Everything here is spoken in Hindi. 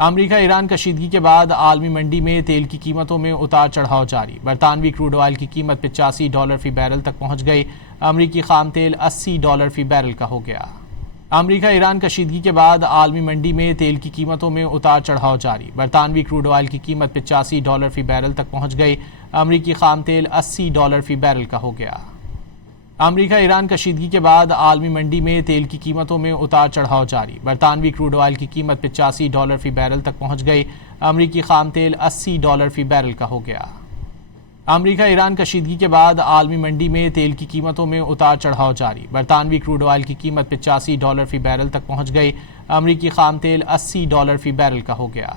अमेरिका ईरान कशीदगी के बाद आलमी मंडी में तेल की कीमतों में उतार चढ़ाव जारी। बरतानवी क्रूड ऑयल की कीमत $85 फी बैरल तक पहुंच गई। अमरीकी खाम तेल $80 फी बैरल का हो गया। अमेरिका ईरान कशीदगी के बाद आलमी मंडी में तेल की कीमतों में उतार चढ़ाव जारी। बरतानवी क्रूड ऑयल की कीमत $85 फी बैरल तक पहुंच गई। अमरीकी खाम तेल $80 फी बैरल का हो गया। अमेरिका ईरान कशीदगी के बाद आलमी मंडी में तेल की कीमतों में उतार चढ़ाव जारी। बरतानवी क्रूड ऑयल की कीमत $85 फी बैरल तक पहुंच गई। अमरीकी खाम तेल $80 फी बैरल का हो गया। अमेरिका ईरान कशीदगी के बाद आलमी मंडी में तेल की कीमतों में उतार चढ़ाव जारी। बरतानवी क्रूड ऑयल की कीमत $85 फी बैरल तक पहुंच गई। अमरीकी खाम तेल $80 फी बैरल का हो गया।